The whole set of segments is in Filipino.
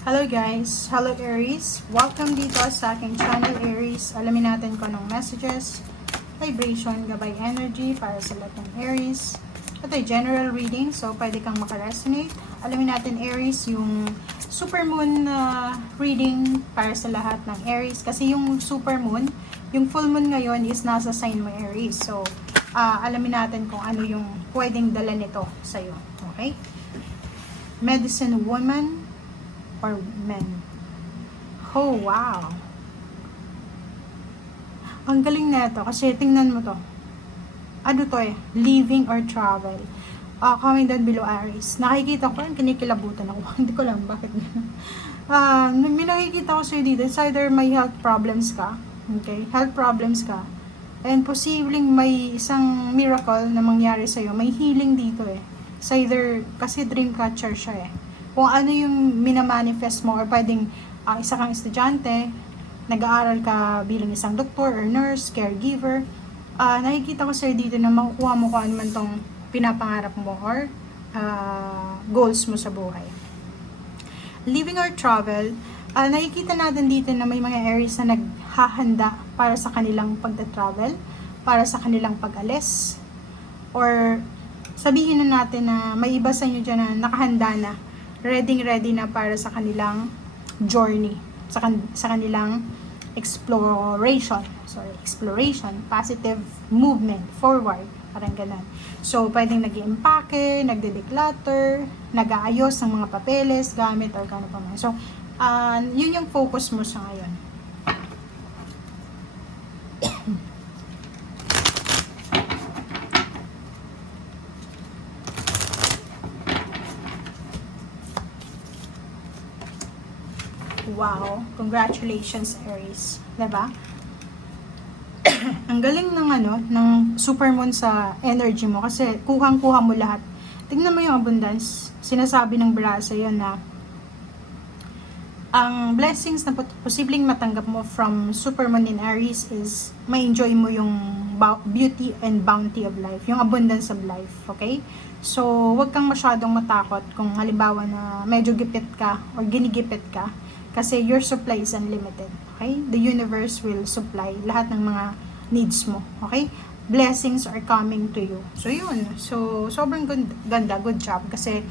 Hello guys! Hello Aries! Welcome dito sa aking channel Aries. Alamin natin kung anong messages, vibration, gabay energy para sa lahat ng Aries. Ito ay general reading, so pwede kang makaresonate. Alamin natin Aries yung supermoon reading para sa lahat ng Aries. Kasi yung supermoon, yung full moon ngayon is nasa sign mo Aries. So, alamin natin kung ano yung pwedeng dala nito sa'yo. Okay? Medicine woman or men. Oh, wow. Ang galing na ito kasi tingnan mo to. Ano to eh? Living or travel. Comment down below Aries. Nakikita ko yan, kinikilabutan ako. Hindi ko lang bakit gano'n. May nakikita ko sa'yo dito. It's either may health problems ka. Okay? Health problems ka. And posibleng may isang miracle na mangyari sa'yo. May healing dito eh. It's either, kasi dream catcher siya eh. Kung ano yung minamanifest mo or pwedeng isa kang estudyante, nag-aaral ka bilang isang doktor or nurse, caregiver, nakikita ko sa'yo dito na makukuha mo kung ano man tong pinapangarap mo or goals mo sa buhay. Living or travel, nakikita natin dito na may mga Aries na naghahanda para sa kanilang pagta-travel, para sa kanilang pag-alis, or sabihin na natin na may iba sa inyo dyan na nakahanda na, ready na para sa kanilang journey, sa kanilang exploration, positive movement, forward, parang ganun. So, pwedeng nag-i-impake, nagde-declutter, nag-aayos ng mga papeles, gamit, or kano pa man. So, yun yung focus mo sa ngayon. Wow, congratulations Aries, 'di ba? Ang galing ng ng supermoon sa energy mo kasi kuhang-kuha mo lahat. Tingnan mo yung abundance. Sinasabi ng Brasa 'yon na ang blessings na posibleng matanggap mo from supermoon in Aries is ma-enjoy mo yung beauty and bounty of life, yung abundance of life, okay? So, wag kang masyadong matakot kung halimbawa na medyo gipit ka or ginigipit ka. Kasi your supply is unlimited. Okay? The universe will supply lahat ng mga needs mo. Okay? Blessings are coming to you. So, yun. So, sobrang ganda. Good job. Kasi,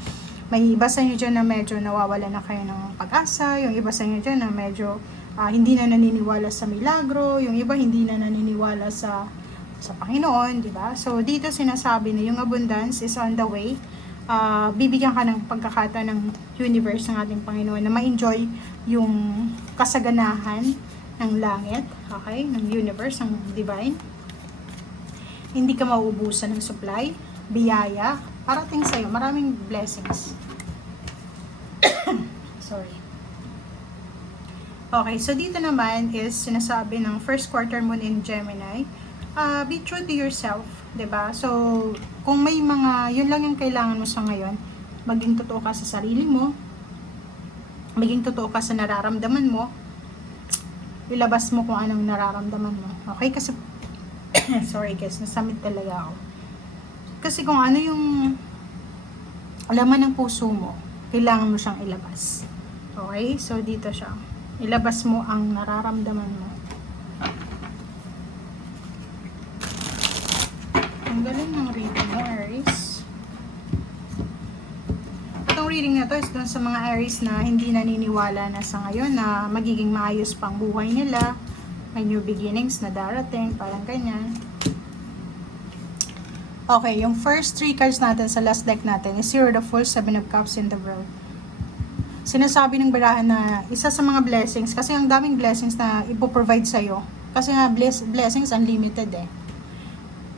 may iba sa inyo dyan na medyo nawawala na kayo ng pag-asa. Yung iba sa inyo dyan na medyo hindi na naniniwala sa milagro. Yung iba hindi na naniniwala sa Panginoon. Diba? So, dito sinasabi na yung abundance is on the way. Bibigyan ka ng pagkakataon ng universe ng ating Panginoon na ma-enjoy yung kasaganahan ng langit, okay, ng universe, ng divine. Hindi ka mauubusan ng supply, biyaya, parating sa'yo, maraming blessings. Sorry. Okay, so dito naman is sinasabi ng first quarter moon in Gemini, be true to yourself. 'Di ba? So, kung may mga, yun lang yung kailangan mo sa ngayon, maging totoo ka sa sarili mo, maging totoo ka sa nararamdaman mo, ilabas mo kung anong nararamdaman mo. Okay? Kasi, sorry guys, nasamit talaga ako. Kasi kung ano yung laman ng puso mo, kailangan mo siyang ilabas. Okay? So, dito siya. Ilabas mo ang nararamdaman mo. Ang galing ng reading mo, Aries. Itong reading na to is doon sa mga Aries na hindi naniniwala na sa ngayon na magiging maayos pang buhay nila. May new beginnings na darating, parang ganyan. Okay, yung first 3 cards natin sa last deck natin is Zero the Fool, 7 of Cups in the World. Sinasabi ng barahan na isa sa mga blessings, kasi ang daming blessings na ipoprovide sa'yo. Kasi nga, blessings unlimited eh.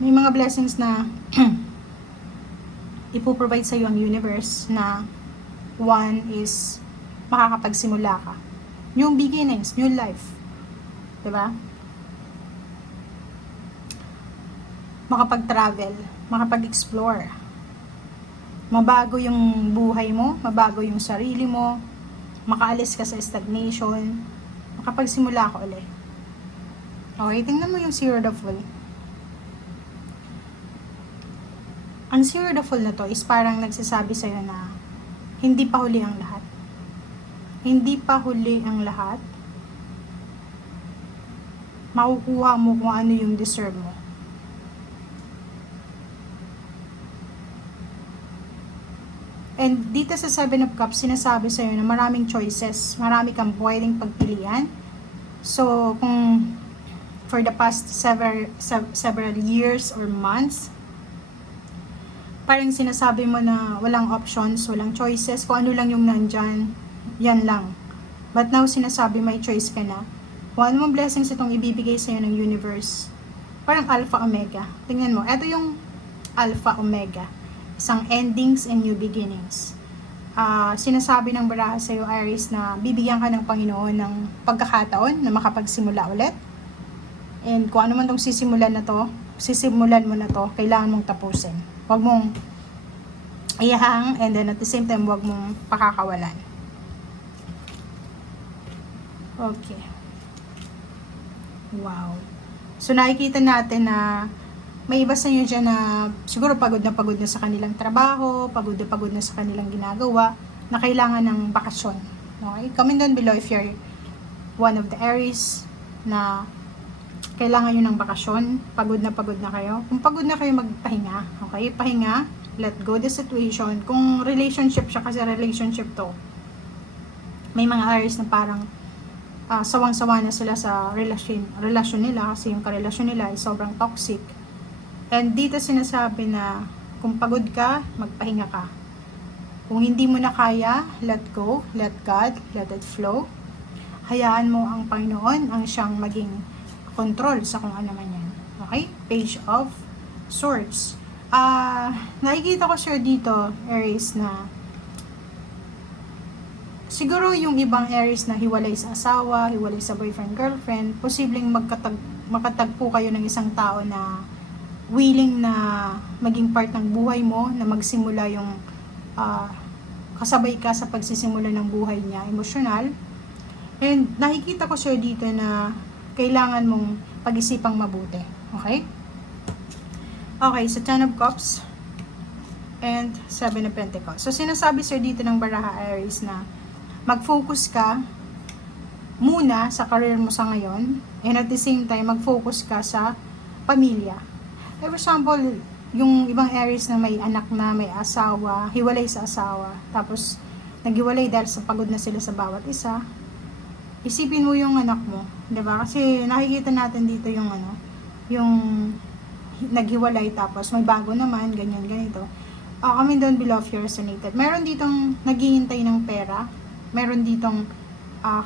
May mga blessings na ipoprovide sa iyo ang universe na one is makakapagsimula ka. New beginnings, new life. 'Di ba? Makapag-travel, makapag-explore. Mabago yung buhay mo, mabago yung sarili mo, makaalis ka sa stagnation, makapagsimula ka ulit. Okay, tingnan mo yung Zero the Fool. Ang Zero the Fool na to is parang nagsasabi sa'yo na hindi pa huli ang lahat. hindi pa huli ang lahat. Makukuha mo kung ano yung deserve mo. And dito sa Seven of Cups, sinasabi sa'yo na maraming choices. Marami kang pwedeng pagpilian. So, kung for the past several years or months, parang sinasabi mo na walang options, walang choices, kung ano lang yung nandyan, yan lang. But now, sinasabi may choice ka na. Kung ano mong blessings itong ibibigay sa'yo ng universe, parang alpha omega. Tingnan mo, ito yung alpha omega. Isang endings and new beginnings. Sinasabi ng baraha sa'yo, Aries, na bibigyan ka ng Panginoon ng pagkakataon na makapagsimula ulit. And kung ano man itong sisimulan mo na to, kailangan mong tapusin. Huwag mong iyahang, and then at the same time, huwag mong pakakawalan. Okay. Wow. So, nakikita natin na may iba sa inyo dyan na siguro pagod na sa kanilang trabaho, pagod na sa kanilang ginagawa, na kailangan ng bakasyon. Okay? Comment down below if you're one of the Aries na kailangan nyo ng bakasyon, pagod na kayo. Kung pagod na kayo, magpahinga. Okay? Pahinga, let go the situation. Kung relationship siya, kasi relationship to, may mga Aries na parang sawang-sawa na sila sa relasyon nila kasi yung karelasyon nila ay sobrang toxic. And dito sinasabi na kung pagod ka, magpahinga ka. Kung hindi mo na kaya, let go, let God, let it flow. Hayaan mo ang Panginoon ang siyang maging control sa kung ano man yan. Okay? Page of Swords. Nakikita ko sir dito, Aries, na siguro yung ibang Aries na hiwalay sa asawa, hiwalay sa boyfriend, girlfriend, posibleng makatagpo kayo ng isang tao na willing na maging part ng buhay mo, na magsimula yung kasabay ka sa pagsisimula ng buhay niya, emosyonal. And nakikita ko sir dito na kailangan mong pag-isipang mabuti. Okay? Okay, so Ten of Cups and Seven of Pentacles. So sinasabi sir dito ng baraha Aries na mag-focus ka muna sa career mo sa ngayon, and at the same time mag-focus ka sa pamilya. For example, yung ibang Aries na may anak na, may asawa, hiwalay sa asawa, tapos naghiwalay dahil sa pagod na sila sa bawat isa, isipin mo yung anak mo, 'di ba? Kasi nakikita natin dito yung yung naghiwalay tapos may bago naman, ganyan, ganito. Comment down below if you're resonated. Meron ditong naghihintay ng pera, meron ditong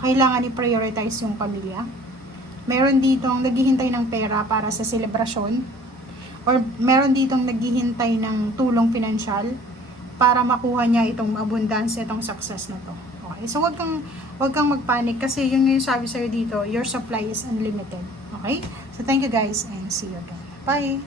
kailangan i-prioritize yung pamilya, meron ditong naghihintay ng pera para sa selebrasyon, or meron ditong naghihintay ng tulong pinansyal para makuha niya itong abundance, itong success na to. Okay? So, wag kang magpanic kasi yun yung sabi sa'yo dito, your supply is unlimited. Okay? So, thank you guys and see you again. Bye!